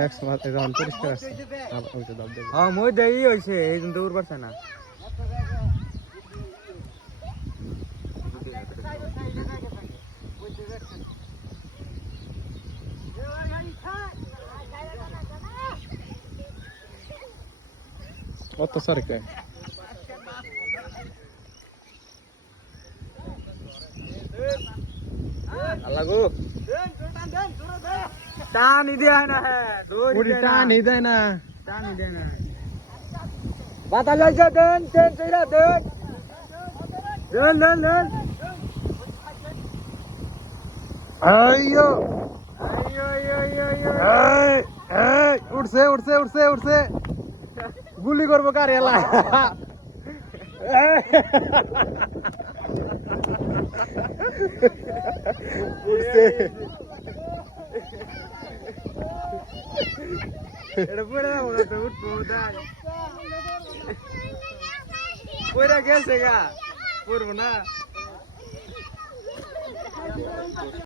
next এখন পরিষ্কার আছে হ্যাঁ মই দেই হইছে এই জন্য দৌড় পারছে না কত সরকে লাগো টান ইদিয়া না হ্যাঁ পুরি টান ই দেয় না টান ইদিয়া না বাতা লাইছে দেন দেন কইরা দেন দেন দেন দেন আইয়ো আইয়ো আইয়ো আইয়ো এই এই উঠছে উঠছে উঠছে উঠছে গুলি করবো কার এলা উঠছে এটা পুরা ওরা তো উঠবো তাই পুরা গেছে গা পড়বো না